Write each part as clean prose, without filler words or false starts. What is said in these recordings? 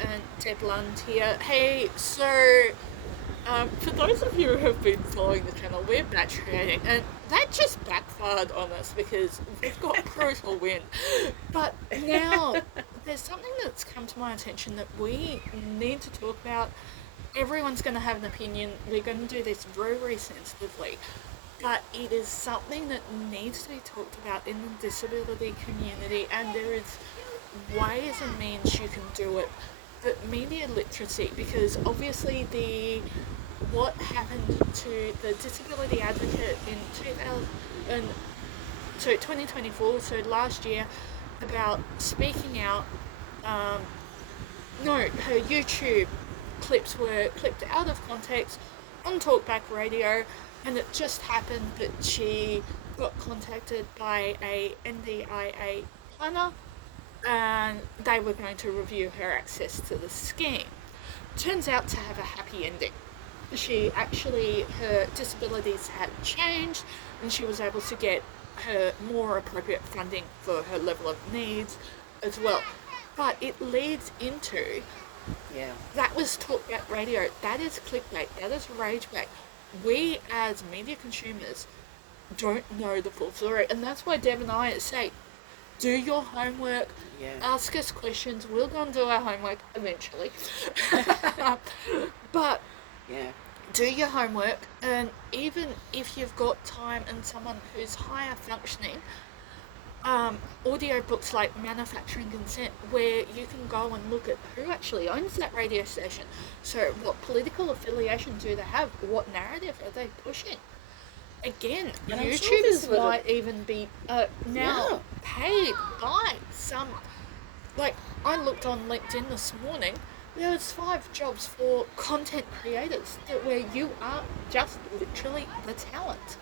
and Deb Lund here. Hey, for those of you who have been following the channel, we're batch creating, and that just backfired on us because we've got brutal wind. But now there's something that's come to my attention that we need to talk about. Everyone's going to have an opinion. We're going to do this very sensitively. But it is something that needs to be talked about in the disability community, and there is ways and means you can do it. But media literacy, because obviously what happened to the disability advocate in 2024, so last year, about speaking out. No, her YouTube clips were clipped out of context on Talkback Radio, and it just happened that she got contacted by a NDIA planner and they were going to review her access to the scheme. Turns out to have a happy ending. Her disabilities had changed and she was able to get her more appropriate funding for her level of needs as well. But it leads into, that was Talkback Radio, that is clickbait, that is rage bait. We as media consumers don't know the full story, and that's why Deb and I say, do your homework, ask us questions, we'll go and do our homework eventually. But do your homework, and even if you've got time and someone who's higher functioning, audio books like Manufacturing Consent, where you can go and look at who actually owns that radio station. So what political affiliation do they have? What narrative are they pushing? Again, YouTubers might even be now paid by some. Like, I looked on LinkedIn this morning, there was 5 jobs for content creators where you are just literally the talent.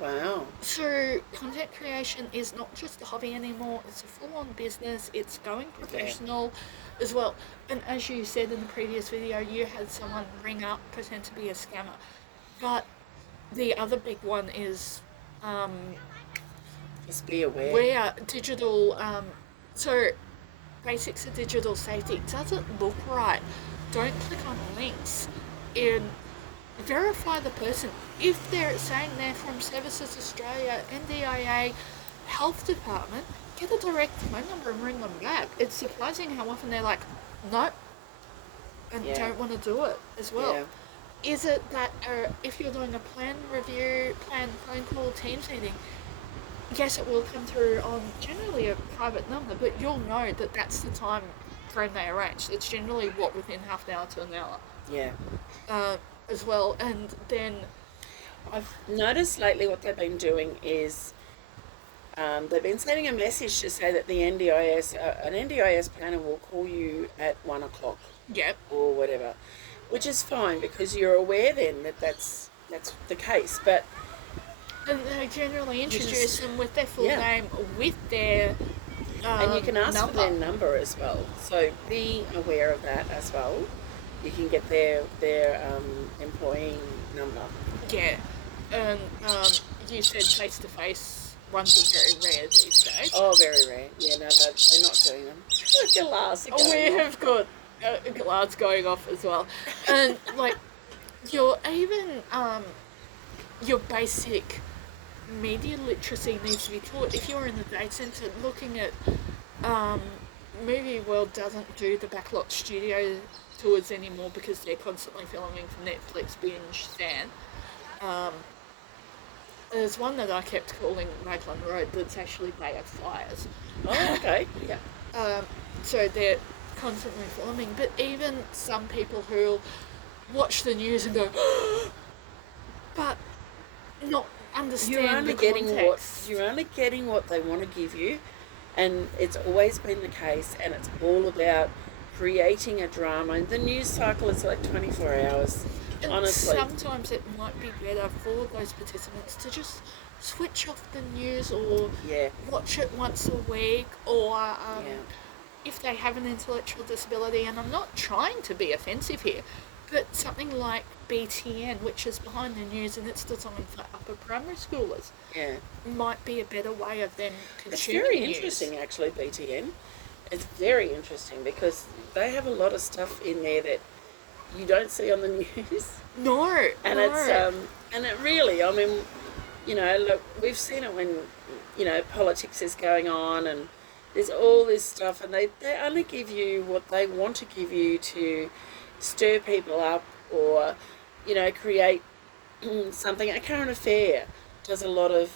Wow. So content creation is not just a hobby anymore, it's a full-on business, it's going professional as well. And as you said in the previous video, you had someone ring up, pretend to be a scammer. But the other big one is just be aware. Where digital, so basics of digital safety, doesn't look right. Don't click on links. Verify the person. If they're saying they're from Services Australia, NDIA, Health Department, get a direct phone number and ring them back. It's surprising how often they're like, no, and don't want to do it as well. Is it that if you're doing a plan review, plan phone call, Teams meeting, yes, it will come through on generally a private number, but you'll know that that's the time frame they arranged. It's generally within half an hour to an hour. As well, and then I've noticed lately what they've been doing is they've been sending a message to say that the NDIS, an NDIS planner will call you at 1 o'clock. Or whatever, which is fine because you're aware then that that's the case. But and they generally introduce them with their full name, with their and you can ask number. for their number as well. So be aware of that as well. You can get their employee number. And you said face-to-face ones are very rare these days. Oh, very rare. Yeah, no, they're not doing them. Glass we have got glass going off as well. And, like, your basic media literacy needs to be taught. If you're in the day centre looking at Movie World doesn't do the backlot studio tours anymore because they're constantly filming for Netflix binge Stan. There's one that I kept calling Raglan Road that's actually Bay of Fires. Oh, okay. So they're constantly filming, but even some people who watch the news and go, but not understand the context. You're only getting what they want to give you, and it's always been the case, and it's all about creating a drama. The news cycle is like 24 hours, and honestly. Sometimes it might be better for those participants to just switch off the news or watch it once a week, or if they have an intellectual disability, and I'm not trying to be offensive here, but something like BTN, which is behind the news and it's designed for upper primary schoolers, might be a better way of them consuming It's very news. interesting, actually, BTN. It's very interesting because they have a lot of stuff in there that you don't see on the news. No, And no. it's and it really, I mean, look, we've seen it when politics is going on and there's all this stuff, and they only give you what they want to give you to stir people up or create something. A current affair does a lot of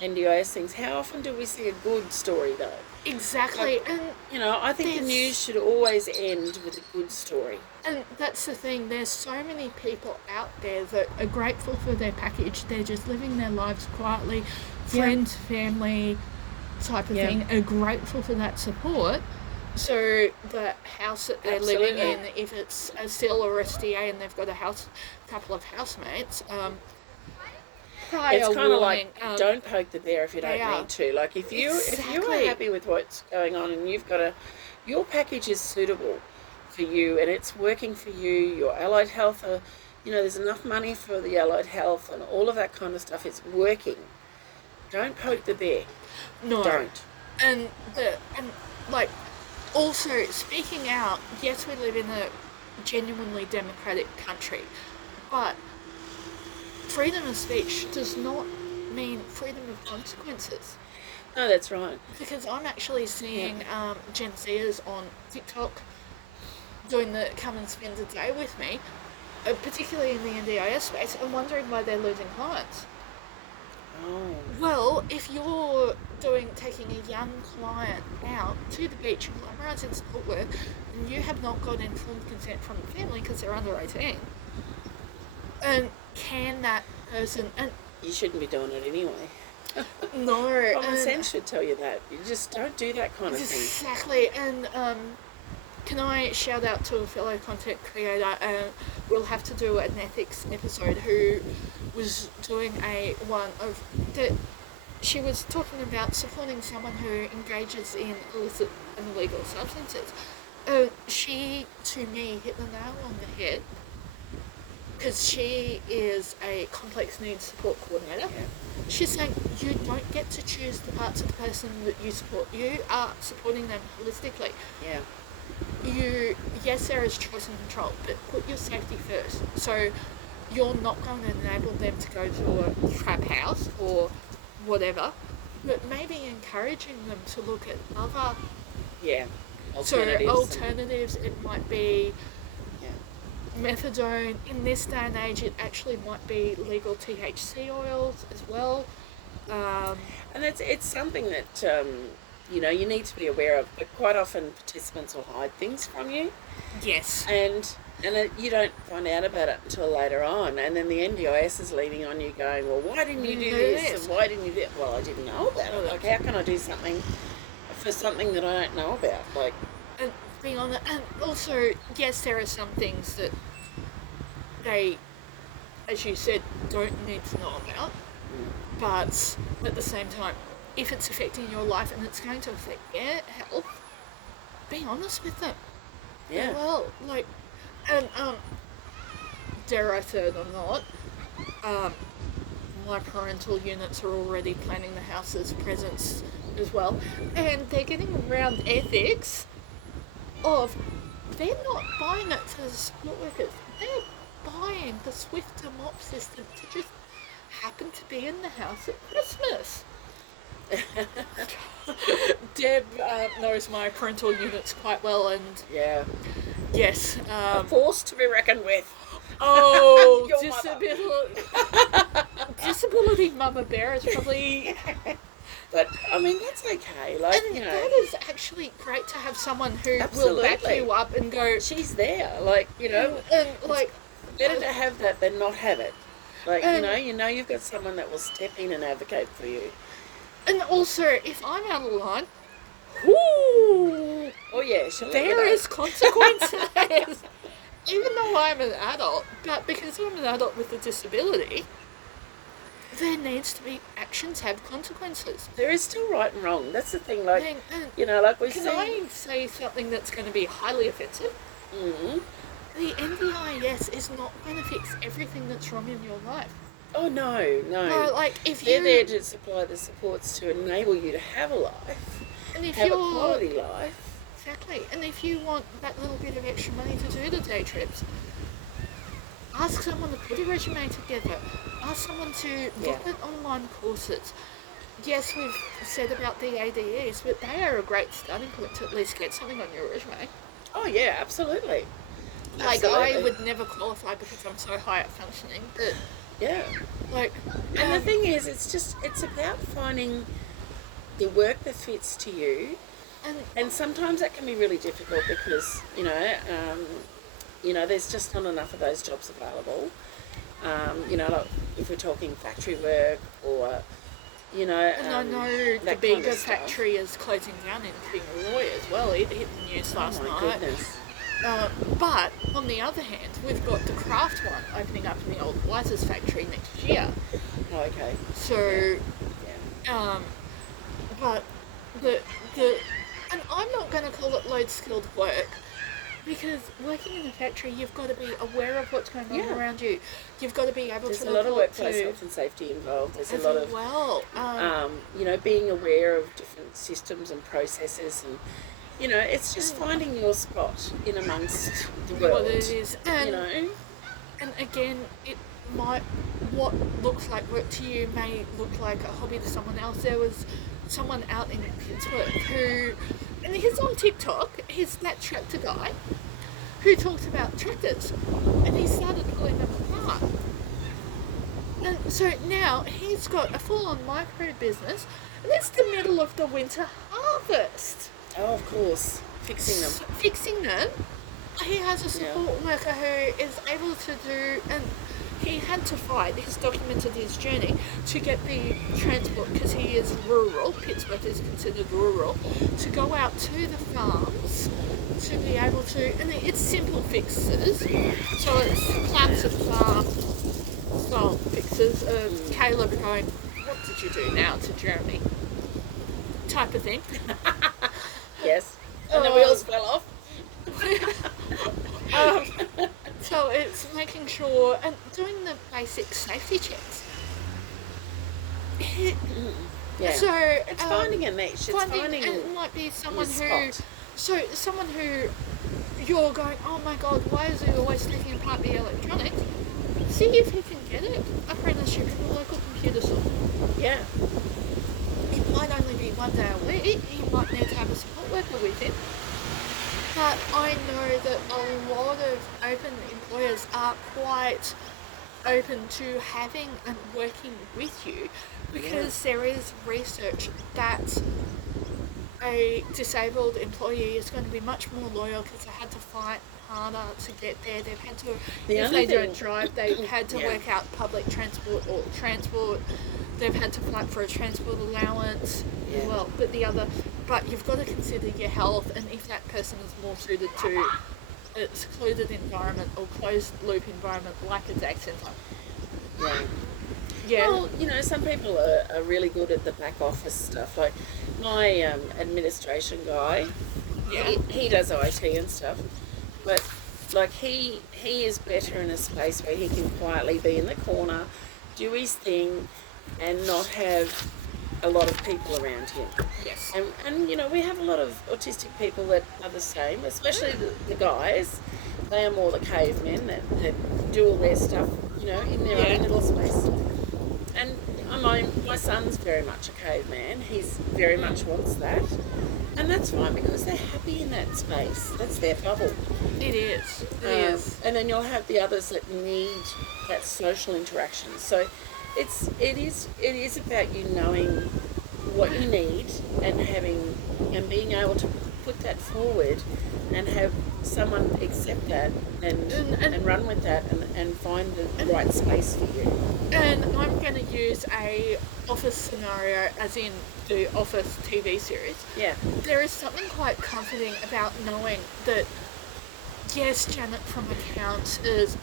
NDIS things. How often do we see a good story though? Exactly, Like, I think the news should always end with a good story. And that's the thing, there's so many people out there that are grateful for their package. They're just living their lives quietly, friends, family type of thing, are grateful for that support. So the house that they're living in, if it's a SIL or a SDA and they've got a couple of housemates, it's kind of like don't poke the bear if you don't need to. Like if you are happy with what's going on and your package is suitable for you and it's working for you, your allied health there's enough money for the allied health and all of that kind of stuff, it's working. Don't poke the bear. No. Don't. And also speaking out, yes, we live in a genuinely democratic country, but freedom of speech does not mean freedom of consequences. No, that's right. Because I'm actually seeing Gen Zers on TikTok doing the come and spend a day with me, particularly in the NDIS space, and wondering why they're losing clients. Oh. Well, if you're taking a young client out to the beach and glamorising support work, and you have not got informed consent from the family because they're under 18, and can that person... And you shouldn't be doing it anyway. No. Common sense should tell you that. You just don't do that kind of thing. Exactly. And can I shout out to a fellow content creator? We'll have to do an ethics episode, who was doing she was talking about supporting someone who engages in illicit and illegal substances. She, to me, hit the nail on the head, because she is a complex needs support coordinator. Yeah. She's saying you don't get to choose the parts of the person that you support. You are supporting them holistically. Yeah. Yes, there is choice and control, but put your safety first. So you're not going to enable them to go to a trap house or whatever, but maybe encouraging them to look at other alternatives. It might be methadone. In this day and age, it actually might be legal THC oils as well. And it's something that you need to be aware of, but quite often participants will hide things from you. Yes. And you don't find out about it until later on, and then the NDIS is leaning on you going, well, why didn't you do this? And why didn't you do it? Well, I didn't know about it. Like, how can I do something for something that I don't know about? Like, and being on that, and also, yes, there are some things that they, as you said, don't need to know about, but at the same time, if it's affecting your life and it's going to affect their health, be honest with them. Yeah. Well, and dare I say it or not, my parental units are already planning the house's presence as well, and they're getting around ethics of they're not buying it to the support workers, they're buying the Swifter mop system to just happen to be in the house at Christmas. Deb knows my parental units quite well, and yes, a force to be reckoned with. Oh, disability mama bear is probably. But I mean, that's okay. And that is actually great to have someone who will back you up and go, she's there. And better to have that than not have it. You've got someone that will step in and advocate for you. And also, if I'm out of line, there is consequences. Even though I'm an adult, but because I'm an adult with a disability, there needs to be actions have consequences. There is still right and wrong. That's the thing. Can I say something that's going to be highly offensive? Mm-hmm. The NDIS is not going to fix everything that's wrong in your life. Oh, no. If they're there to supply the supports to enable you to have a life, and if have a quality life. Exactly. And if you want that little bit of extra money to do the day trips, ask someone to put a resume together. Ask someone to look at online courses. Yes, we've said about the ADEs, but they are a great starting point to at least get something on your resume. Oh yeah, absolutely. Like, I would never qualify because I'm so high at functioning, but yeah, like, and the thing is, it's about finding the work that fits to you, and sometimes that can be really difficult because there's just not enough of those jobs available. Like if we're talking factory work or and I know the bigger factory is closing down in Kingaroy as well. It hit the news last night. Goodness. But on the other hand, we've got the craft one opening up in the old White's factory next year. Oh, okay. So, but and I'm not going to call it low skilled work, because working in a factory, you've got to be aware of what's going on around you. You've got to be able There's to. There's a lot of workplace health and safety involved. There's a lot of being aware of different systems and processes, and it's just finding your spot in amongst the world. What it is, and again, what looks like work to you may look like a hobby to someone else. There was someone out in Pittsburgh who, and he's on TikTok, he's that tractor guy who talks about tractors, and he started pulling them apart. And so now he's got a full-on micro business, and it's the middle of the winter harvest. Oh, of course. Fixing them. He has a support worker who is able to do, and he had to fight, he's documented his journey, to get the transport, because he is rural, Pittsburgh is considered rural, to go out to the farms to be able to, and it's simple fixes, so it's plants of farm style fixes, Caleb going, what did you do now to Jeremy? Type of thing. Yes. And the wheels fell off. So it's making sure and doing the basic safety checks. So it's finding a niche. It's finding and it might be someone who you're going, oh my god, why is he always taking apart the electronics? See if he can get an apprenticeship in the local computer store. Yeah. It might only be 1 day a week. He might need to have a support worker with him. But I know that a lot of open employers are quite open to having and working with you, because there is research that a disabled employee is going to be much more loyal because they had to fight harder to get there. They've had to, if they don't drive, they've had to work out public transport or transport. They've had to fight for a transport allowance. But you've got to consider your health, and if that person is more suited to a secluded environment or closed loop environment like a day centre. Yeah. Well, some people are really good at the back office stuff. Like my administration guy, he does IT and stuff, but like he is better in a space where he can quietly be in the corner, do his thing, and not have a lot of people around him. Yes. And we have a lot of autistic people that are the same, especially the guys. They are more the cavemen that do all their stuff, in their own little space. And my son's very much a caveman. He's very much wants that. And that's fine, because they're happy in that space. That's their bubble. It is. It is. And then you'll have the others that need that social interaction. So it is about you knowing what you need and being able to put that forward and have someone accept that and run with that and find the right space for you. And I'm going to use a office scenario, as in the Office TV series. Yeah. There is something quite comforting about knowing that, yes, Janet from accounts is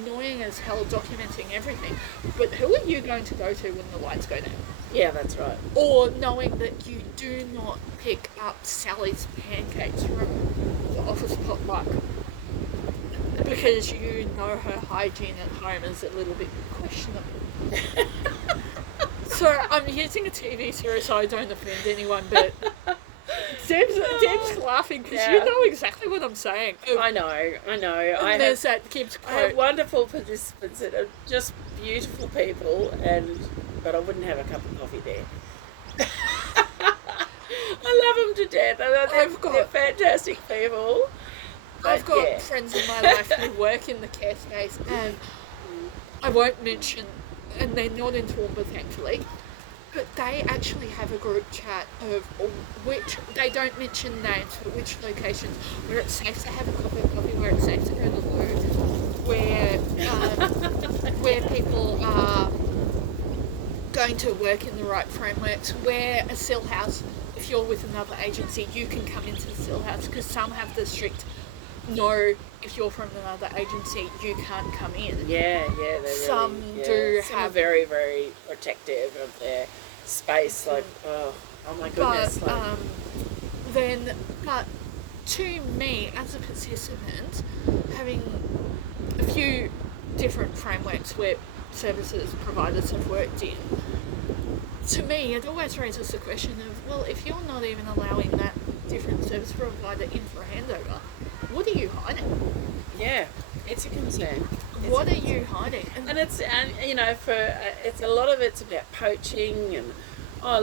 annoying as hell documenting everything, but who are you going to go to when the lights go down? Yeah, that's right. Or knowing that you do not pick up Sally's pancakes from the office potluck because you know her hygiene at home is a little bit questionable. So I'm using a TV series so I don't offend anyone, but Deb's laughing because you know exactly what I'm saying. I know. And there's that Gibbs quote. I have wonderful participants that are just beautiful people, but I wouldn't have a cup of coffee there. I love them to death. They're fantastic people. I've got friends in my life who work in the care space, and I won't mention, and they're not in Toowoomba, thankfully, but they actually have a group chat of which, they don't mention names, but which locations where it's safe to have a cup of coffee, where it's safe to go to the loo, where people are going to work in the right frameworks, where a still house, if you're with another agency, you can come into the still house, because some have the strict no, if you're from another agency, you can't come in. Yeah, they're some really, some are very, very protective of their space. Like, oh my goodness. But to me, as a participant, having a few different frameworks where services providers have worked in, to me, it always raises the question of, well, if you're not even allowing that different service provider in for a handover, what are you hiding? Yeah, it's a concern. What are you hiding? And it's it's a lot of it's about poaching and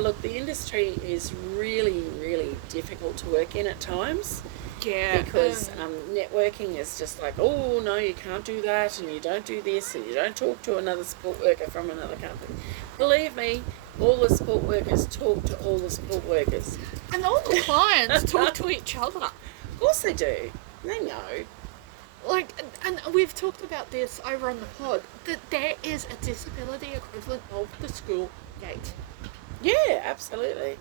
look, the industry is really, really difficult to work in at times. Yeah. Because networking is just like, oh no, you can't do that, and you don't do this, and you don't talk to another support worker from another company. Believe me, all the support workers talk to all the support workers. And all the clients talk to each other. Of course they do. They know. And we've talked about this over on the pod, that there is a disability equivalent of the school gate. Yeah, absolutely.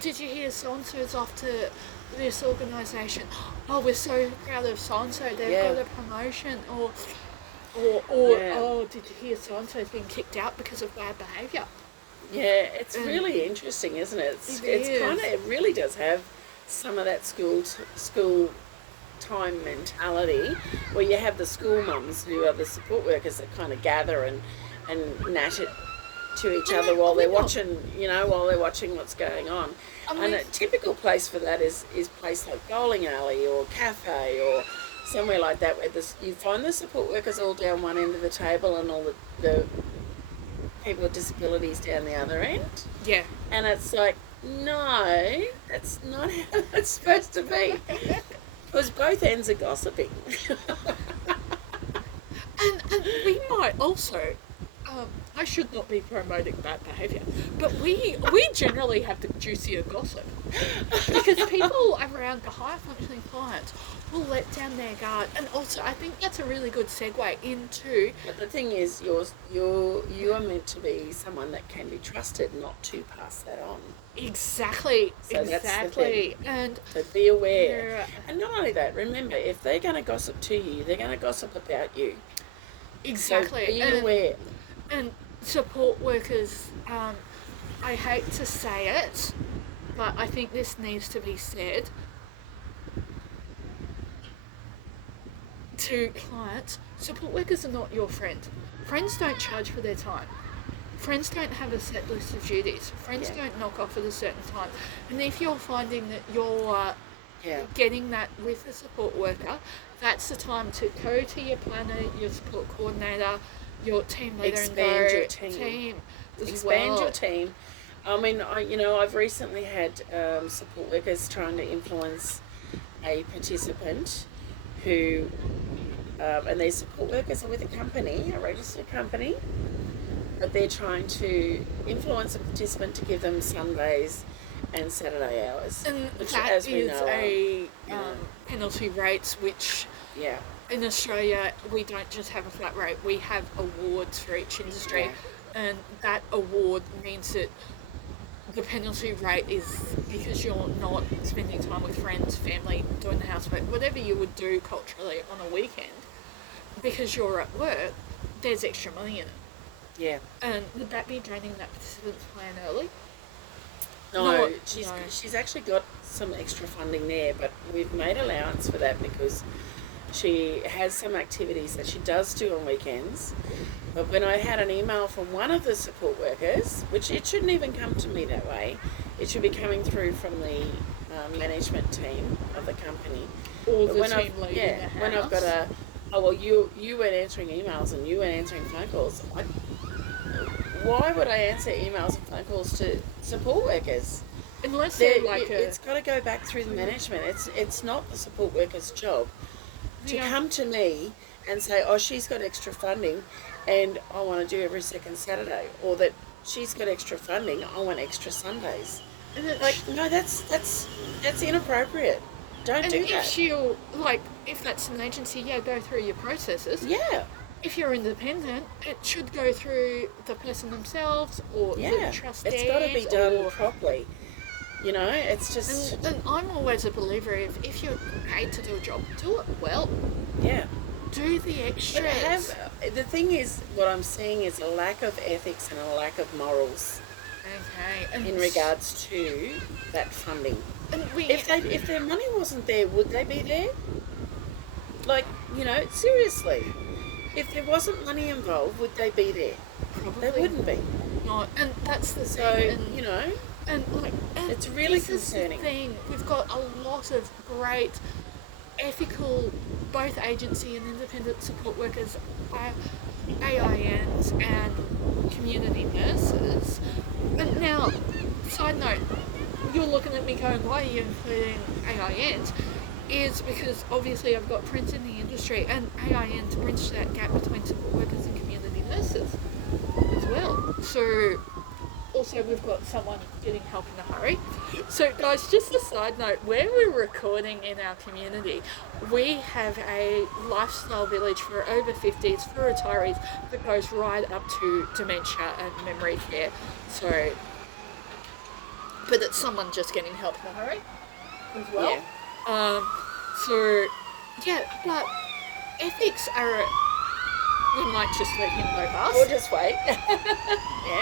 Did you hear so-and-so's off to this organisation? Oh, we're so proud of so-and-so, they've got a promotion. Oh, did you hear so-and-so's been kicked out because of bad behaviour? Yeah, it's really interesting, isn't it? It really does have some of that school time mentality, where you have the school mums who are the support workers that kind of gather and nat it to each other while they're watching what's going on. And a typical place for that is place like bowling alley or cafe or somewhere like that, where you find the support workers all down one end of the table and all the people with disabilities down the other end. Yeah. And it's like, no, that's not how it's supposed to be. Because both ends are gossiping. and we might also, I should not be promoting bad behaviour, but we generally have the juicier gossip. Because people around the higher functioning clients will let down their guard. And also, I think that's a really good segue into... But the thing is, you are meant to be someone that can be trusted, not to pass that on. Exactly. So exactly. And so be aware. Yeah. And not only that, remember, if they're going to gossip to you, they're going to gossip about you. Exactly. So be aware. And support workers, I hate to say it, but I think this needs to be said to clients. Support workers are not your friend. Friends don't charge for their time. Friends don't have a set list of duties. Friends don't knock off at a certain time. And if you're finding that you're getting that with a support worker, that's the time to go to your planner, your support coordinator, your team leader, expand your team. Expand your team. I mean, I've recently had support workers trying to influence a participant who, and these support workers are with a company, a registered company, but they're trying to influence a participant to give them Sundays and Saturday hours. And which, that as we is know, penalty rates, which in Australia we don't just have a flat rate, we have awards for each industry, and that award means that the penalty rate is because you're not spending time with friends, family, doing the housework, whatever you would do culturally on a weekend, because you're at work, there's extra money in it. Yeah. And would that be draining that participant's plan early? No, she's actually got some extra funding there, but we've made allowance for that because she has some activities that she does do on weekends. But when I had an email from one of the support workers, which it shouldn't even come to me that way, it should be coming through from the management team of the company. Or the team lead in the house. When I've got you weren't answering emails and you weren't answering phone calls. Why would I answer emails and phone calls to support workers? Unless it's got to go back through the management. It's not the support worker's job to come to me and say, oh, she's got extra funding and I want to do every second Saturday, or that she's got extra funding, I want extra Sundays. No, that's inappropriate. Don't do that. If that's an agency, go through your processes. Yeah. If you're independent, it should go through the person themselves or the trustee. It's got to be done properly. It's just... And I'm always a believer if you're paid to do a job, do it well. Yeah. Do the extras. The thing is, what I'm seeing is a lack of ethics and a lack of morals. Okay. In regards to that funding. And if their money wasn't there, would they be there? Seriously. If there wasn't money involved, would they be there? Probably. They wouldn't be. Not. And that's the thing. And it's really concerning. Is the thing. We've got a lot of great ethical, both agency and independent support workers, AINs and community nurses. And now, side note, you're looking at me going, why are you including AINs? Is because obviously I've got friends in the industry, and AINs bridge that gap between support workers and community nurses as well. So also we've got someone getting help in a hurry. So guys, just a side note, where we're recording in our community, we have a lifestyle village for over 50s for retirees that goes right up to dementia and memory care. So, but it's someone just getting help in a hurry as well. Yeah. But ethics are... We might just let him go past. We'll just wait.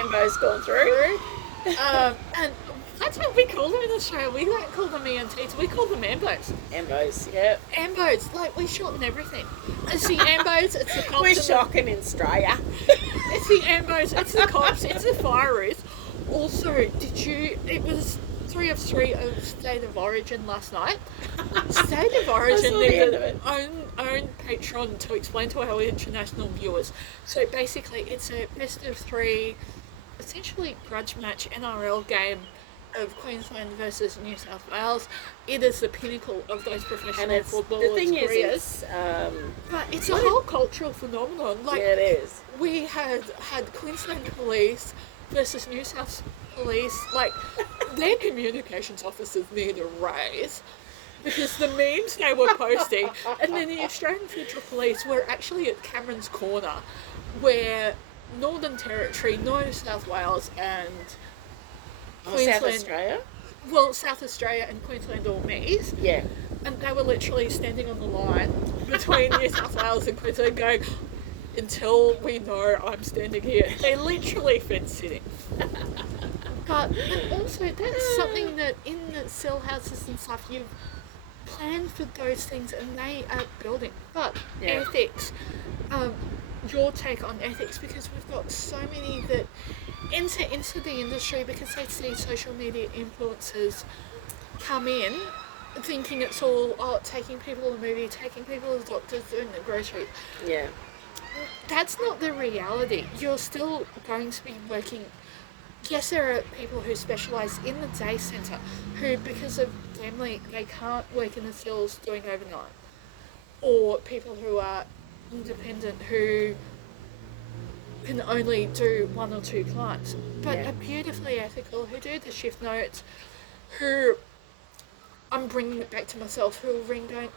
Ambo's gone through. And that's what we call them in Australia. We don't call them ENTs, we call them Ambos. Ambos, yeah. Ambos, we shorten everything. It's the Ambos, it's the cops. We're shocking in Australia. It's the Ambos, it's the cops, it's the fireys. Also, it was 3 of 3 of State of Origin last night. State of Origin needed own Patreon to explain to our international viewers. So basically, it's a best of 3, essentially grudge match NRL game of Queensland versus New South Wales. It is the pinnacle of those professional footballers' careers. But it's a whole cultural phenomenon. It is. We had Queensland Police versus New South Police, their communications officers need a raise because the memes they were posting, and then the Australian Federal Police were actually at Cameron's Corner, where Northern Territory, New South Wales and Queensland... South Australia? Well, South Australia and Queensland all meet. Yeah. And they were literally standing on the line between New South Wales and Queensland going, until we know I'm standing here. They literally fence sitting. But also, that's something that in the cell houses and stuff, you've planned for those things and they are building. But ethics, your take on ethics, because we've got so many that enter into the industry because they see social media influencers come in thinking it's all taking people to the movie, taking people to the doctors, doing the groceries. Yeah. That's not the reality. You're still going to be working... Yes, there are people who specialise in the day centre who, because of family, they can't work in the cells doing overnight. Or people who are independent who can only do 1 or 2 clients. But are beautifully ethical, who do the shift notes, who... I'm bringing it back to myself, who will ring going,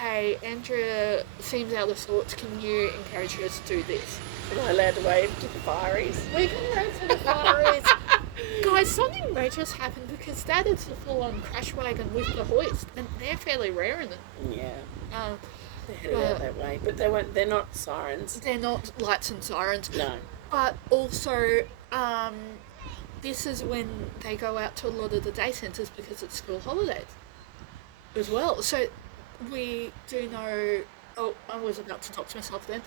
hey, Andrea seems out of sorts, can you encourage her to do this? Am I allowed to wave to the fireys? We can wave to the fireys. Guys, something major's happened because Dad is a full-on crash wagon with the hoist, and they're fairly rare in it. Yeah. They're headed out that way, but they're not sirens. They're not lights and sirens. No. But also, this is when they go out to a lot of the day centres because it's school holidays as well. So we do know... Oh, I was about to talk to myself then.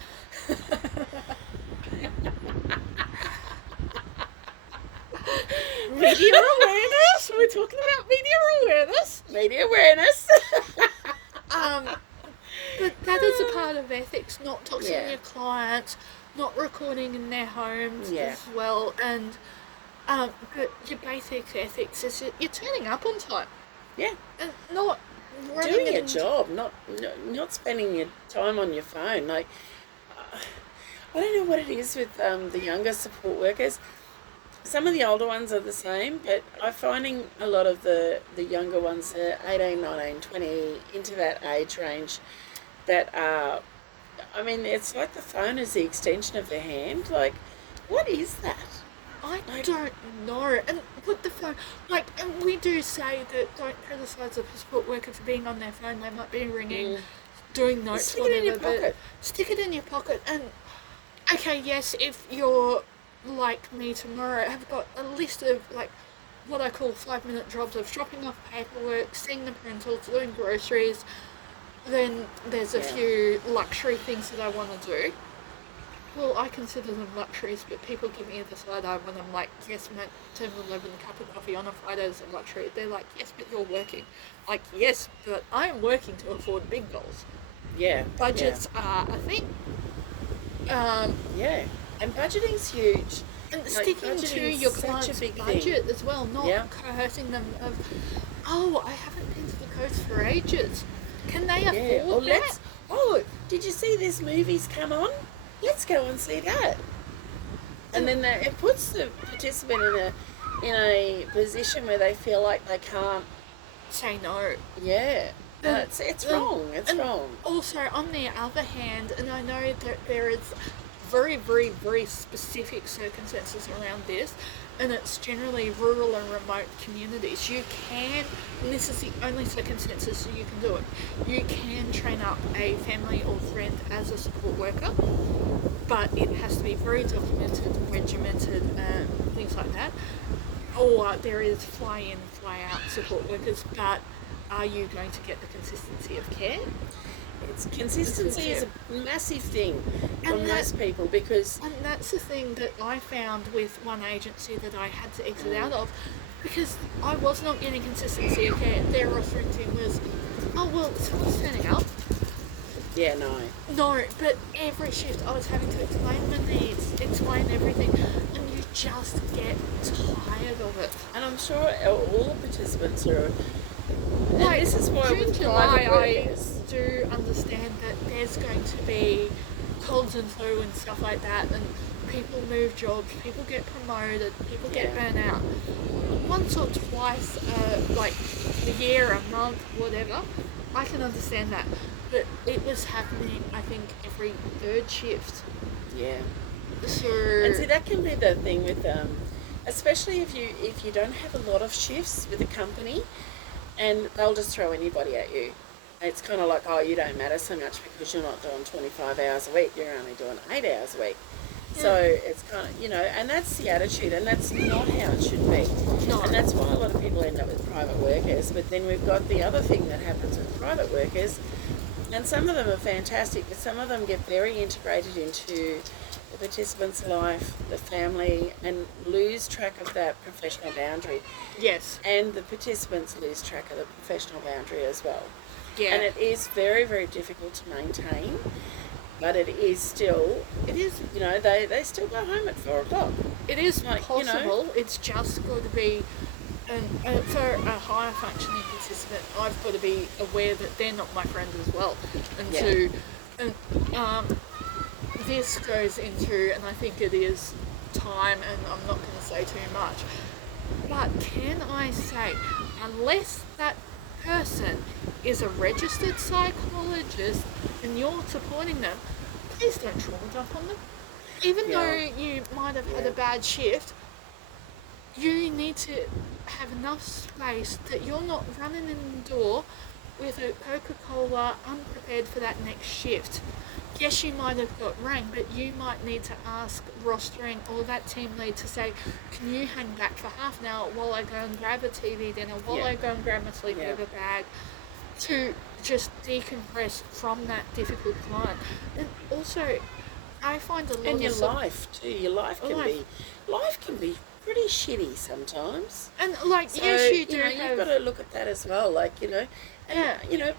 Media awareness. We're talking about media awareness. Media awareness. But that is a part of ethics, not doxing your clients, not recording in their homes as well, and but your basic ethics is you're turning up on time. Yeah. And not doing your job, not spending your time on your phone. Like, I don't know what it is with the younger support workers. Some of the older ones are the same, but I'm finding a lot of the younger ones, 18, 19, 20, into that age range, that are, I mean, it's like the phone is the extension of their hand. Like, what is that? I don't know. And with the phone, like, and we do say that don't criticise a support worker for being on their phone. They might be ringing, doing notes, stick it in your pocket. Stick it in your pocket. And, okay, yes, if you're like me tomorrow, I've got a list of, like, what I call 5-minute jobs of dropping off paperwork, seeing the parentals, doing groceries. Then there's a few luxury things that I want to do. Well, I consider them luxuries, but people give me the side eye when I'm like, yes, my 7-Eleven cup of coffee on a Friday is a luxury. They're like, yes, but you're working. Like, yes, but I am working to afford big goals. Yeah. Budgets are a thing. Yeah. And budgeting's huge. And sticking to your client's budget as well, not coercing them of, oh, I haven't been to the coast for ages. Can they afford that? Oh, did you see this movie's come on? Let's go and see that. And then it puts the participant in a position where they feel like they can't say no. Yeah. No, it's wrong. It's wrong. Also, on the other hand, and I know that there is very, very, very specific circumstances around this, and it's generally rural and remote communities. You can, and this is the only circumstances you can do it, you can train up a family or friend as a support worker, but it has to be very documented, regimented, and things like that. Or there is fly-in, fly-out support workers, but are you going to get the consistency of care? Consistency is a massive thing for most people, because... And that's the thing that I found with one agency that I had to exit out of, because I was not getting consistency of care. Their rostering team was, oh, well, someone's turning up. Yeah, no. No, but every shift I was having to explain my needs, explain everything, and you just get tired of it. And I'm sure all the participants are... Like, this is why June, July, I do understand that there's going to be colds and flu and stuff like that, and people move jobs, people get promoted, people get burnt out. Once or twice, like a year, a month, whatever, I can understand that. But it was happening, I think, every third shift. Yeah. So... And see, that can be the thing with, especially if you don't have a lot of shifts with a company, and they'll just throw anybody at you. It's kind of like, oh, you don't matter so much because you're not doing 25 hours a week, you're only doing 8 hours a week. Yeah. So it's kind of, and that's the attitude, and that's not how it should be. No. And that's why a lot of people end up with private workers. But then we've got the other thing that happens with private workers, and some of them are fantastic, but some of them get very integrated into the participant's life, the family, and lose track of that professional boundary. Yes. And the participants lose track of the professional boundary as well. Yeah. And it is very, very difficult to maintain, but it is, they still go home at 4 o'clock. It is possible, it's just got to be, for a higher functioning participant, I've got to be aware that they're not my friend as well. This goes into, and I think it is time, and I'm not going to say too much, but can I say, unless that person is a registered psychologist and you're supporting them, please don't trauma dump on them. Even though you might have had a bad shift, you need to have enough space that you're not running in the door with a Coca-Cola unprepared for that next shift. Yes, you might have got rain, but you might need to ask rostering or that team lead to say, can you hang back for half an hour while I go and grab a TV dinner, while I go and grab my sleepover bag, to just decompress from that difficult client. And also, I find a lot of... And your life too. Your life can be pretty shitty sometimes. And like, So, yes, you do know, have... you've got to look at that as well. Like, you know, and Yeah. you know,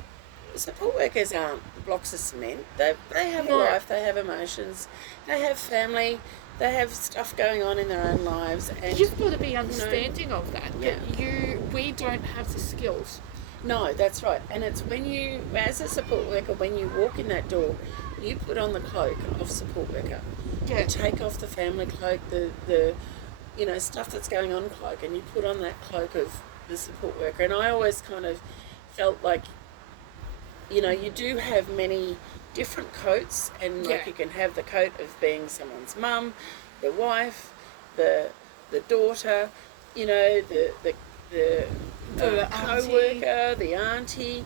support workers aren't blocks of cement. They have a No. life. They have emotions. They have family. They have stuff going on in their own lives. And You've got to be understanding of that. Yeah. That we don't have the skills. No, that's right. And it's when you, as a support worker, when you walk in that door, you put on the cloak of support worker. Yeah. You take off the family cloak, the you know, stuff that's going on cloak, and you put on that cloak of the support worker. And I always kind of felt like, you know, you do have many different coats, and like you can have the coat of being someone's mum, the wife, the daughter, you know, the co-worker, the auntie,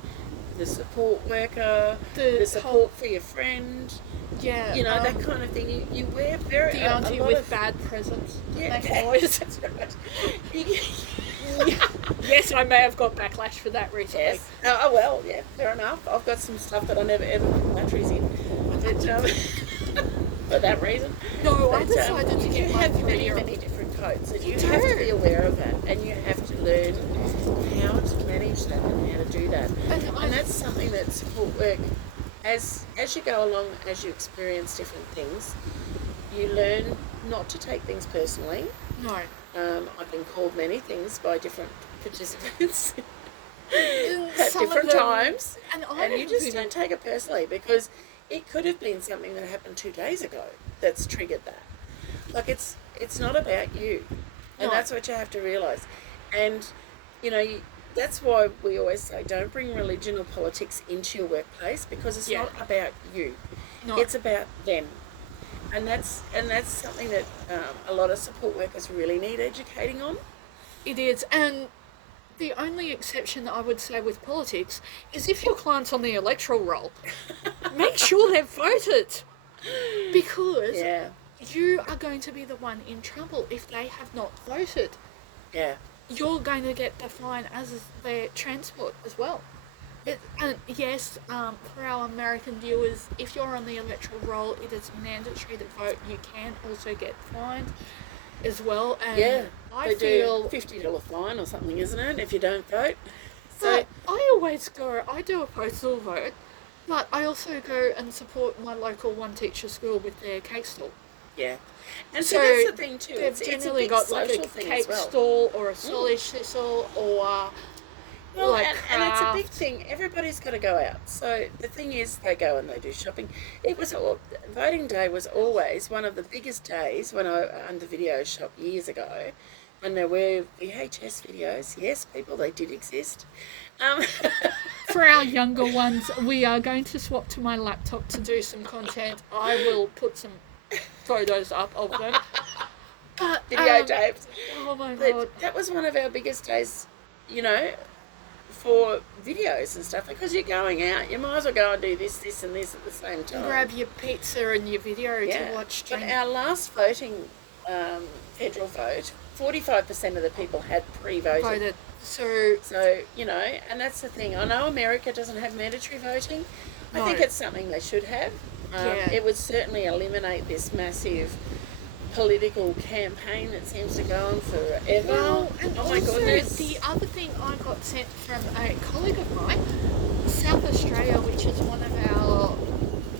the support worker, the support for your friend. Yeah, you know, that kind of thing. You wear very the auntie with bad presents. Yeah, always. That's right. Yes, I may have got backlash for that recently. Yes. Oh well, yeah, fair enough. I've got some stuff that I never ever put batteries in, but for that reason. No, I decided to get have many different coats, and you do. have to be aware of that, and you have to learn how to manage that and how to do that. And that's something that support work, as you go along, as you experience different things, you learn not to take things personally. No. I've been called many things by different participants at different times, and you just don't take it personally, because it could have been something that happened 2 days ago that's triggered that. Like, it's not about you, and that's what you have to realise. And you know, that's why we always say don't bring religion or politics into your workplace, because it's not about you. No. It's about them. And that's something that a lot of support workers really need educating on. It is, and the only exception I would say with politics is if your client's on the electoral roll, make sure they've voted, because you are going to be the one in trouble if they have not voted. Yeah. You're going to get the fine as their transport as well. And yes, for our American viewers, if you're on the electoral roll, it is mandatory to vote. You can also get fined as well. And I feel $50 fine or something, isn't it, if you don't vote? So I always go, I do a postal vote, but I also go and support my local one teacher school with their cake stall. Yeah. And so that's the thing too. They've generally got like a cake stall or a sausage sizzle or... Well, and it's a big thing. Everybody's got to go out. So the thing is, they go and they do shopping. Voting day was always one of the biggest days when I owned the video shop years ago, when there were VHS videos. Yes, people, they did exist. For our younger ones, we are going to swap to my laptop to do some content. I will put some photos up of them. Videotapes. Oh my God. That was one of our biggest days, you know, for videos and stuff, because you're going out, you might as well go and do this and this at the same time. Grab your pizza and your video to watch. But our last voting federal vote, 45% of the people had pre-voted. So, you know, and that's the thing. I know America doesn't have mandatory voting. I think it's something they should have. It would certainly eliminate this massive political campaign that seems to go on forever. Well, and my goodness. The other thing I got sent from a colleague of mine, South Australia, which is one of our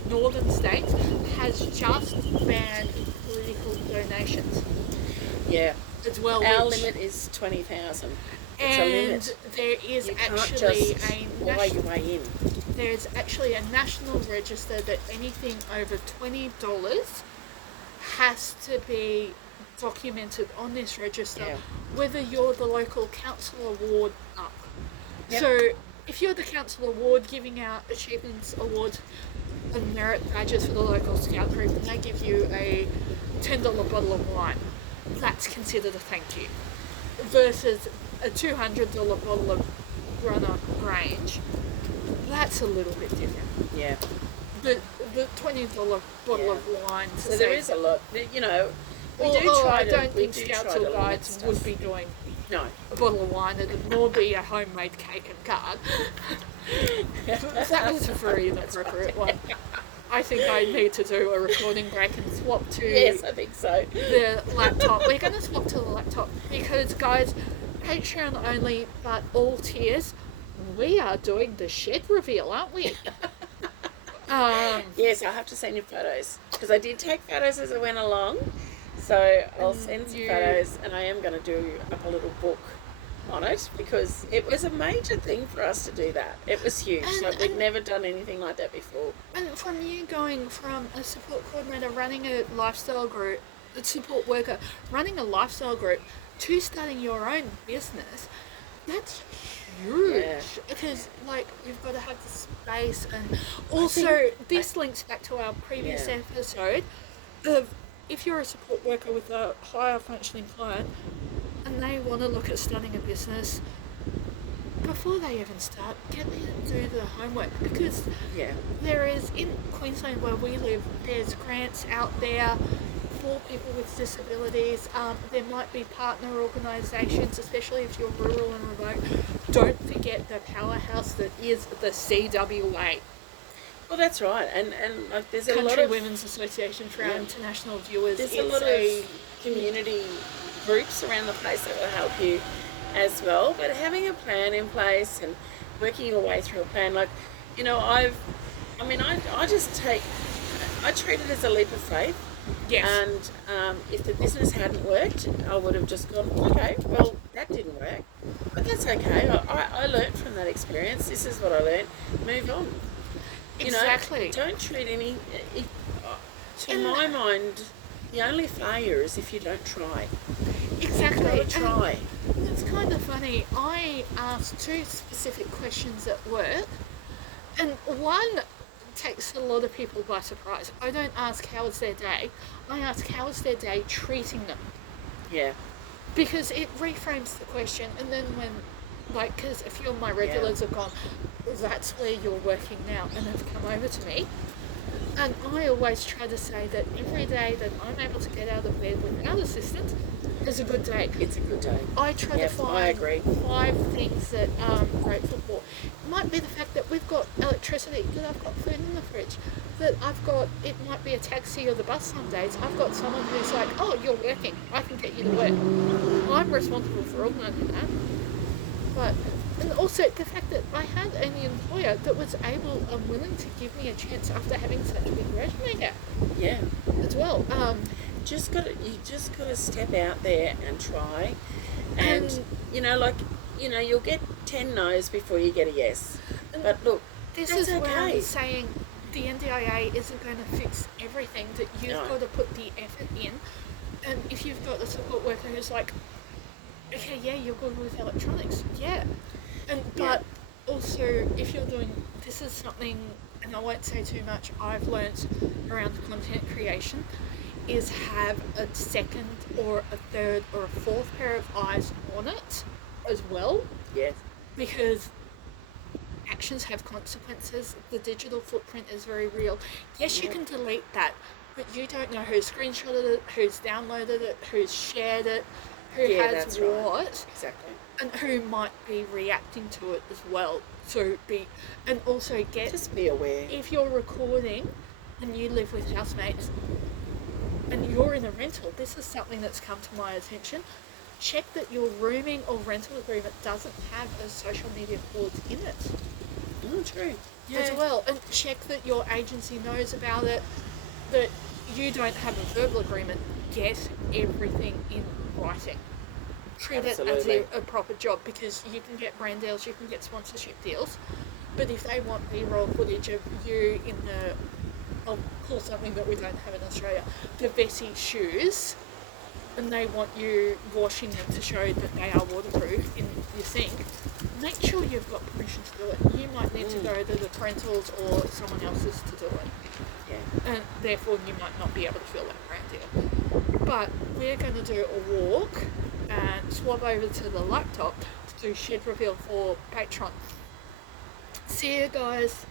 northern states, has just banned political donations. Yeah. As well. Our limit is 20,000. It's a limit. There is There's actually a national register that anything over $20 has to be documented on this register, whether you're the local council award up. Yep. So if you're the council award giving out achievements awards and merit badges for the local scout group, and they give you a $10 bottle of wine, that's considered a thank you, versus a $200 bottle of Runner Grange. That's a little bit different. Yeah. The $20 bottle of wine. So there is a lot. You know, I don't think Scouts or Guides would be doing a bottle of wine. It'd more be a homemade cake and card. That was a very inappropriate one. I think I need to do a recording break and swap to Yes, I think so. the laptop. We're going to swap to the laptop because, guys, Patreon only, but all tiers, we are doing the shed reveal, aren't we? Yes, I'll have to send you photos because I did take photos as I went along. So I'll send some photos, and I am going to do up a little book on it because it was a major thing for us to do that. It was huge. Like we'd never done anything like that before. And from you going from a support coordinator running a lifestyle group, a support worker running a lifestyle group, to starting your own business, that's huge. Yeah. Because like you've got to have the space, and also this links back to our previous episode of if you're a support worker with a higher functioning client and they want to look at starting a business, before they even start, get them to do the homework, because there is, in Queensland where we live, there's grants out there for people with disabilities. There might be partner organisations, especially if you're rural and remote. Don't forget the powerhouse that is the CWA. Well, that's right, and like there's a lot of Country Women's Association for our international viewers. There's a lot of community groups around the place that will help you as well. But having a plan in place and working your way through a plan, like I treat it as a leap of faith. Yes. And if the business hadn't worked, I would have just gone, okay, well, that didn't work, but that's okay. I learned from that experience. This is what I learned. Move on. Exactly. Don't treat any. To my mind, the only failure is if you don't try. Exactly. You've got to try. It's kind of funny. I asked 2 specific questions at work, and one takes a lot of people by surprise. I don't ask how was their day. I ask how was their day treating them. Yeah. Because it reframes the question, and then when, because a few of my regulars have gone, that's where you're working now, and have come over to me. And I always try to say that every day that I'm able to get out of bed without assistance is a good day. It's a good day. I try to find 5 things that I'm grateful for. It might be the fact that we've got electricity, that I've got food in the fridge, that I've got, it might be a taxi or the bus some days, I've got someone who's like, oh, you're working, I can get you to work. I'm responsible for organising that. But, and also the fact that I had an employer that was able and willing to give me a chance after having such a big resume gap. Yeah. As well. You just gotta step out there and try, and you'll get 10 no's before you get a yes. But look, this is okay. Where I'm saying the NDIA isn't going to fix everything. That you've got to put the effort in, and if you've got a support worker who's like, okay, yeah, you're good with electronics, but also if you're doing, this is something, and I won't say too much, I've learnt around content creation, is have a second or a third or a 4th pair of eyes on it as well. Yes. Because actions have consequences. The digital footprint is very real. Yes, you can delete that, but you don't know who screenshotted it, who's downloaded it, who's shared it, who has what. Right. Exactly. And who might be reacting to it as well. And also just be aware. If you're recording and you live with housemates and you're in a rental, this is something that's come to my attention. Check that your rooming or rental agreement doesn't have a social media clause in it. Oh, true. Yeah. As well. And check that your agency knows about it, that you don't have a verbal agreement. Get everything in writing. Treat Absolutely. it as a proper job, because you can get brand deals, you can get sponsorship deals, but if they want B-roll footage of you in I'll call something that we don't have in Australia, the Vessi shoes, and they want you washing them to show that they are waterproof in your sink, make sure you've got permission to do it. You might need to go to the parentals or someone else's to do it. Yeah. And therefore you might not be able to fill that brand deal. But we're going to do a walk and swap over to the laptop to do shed reveal for Patreon. See you guys.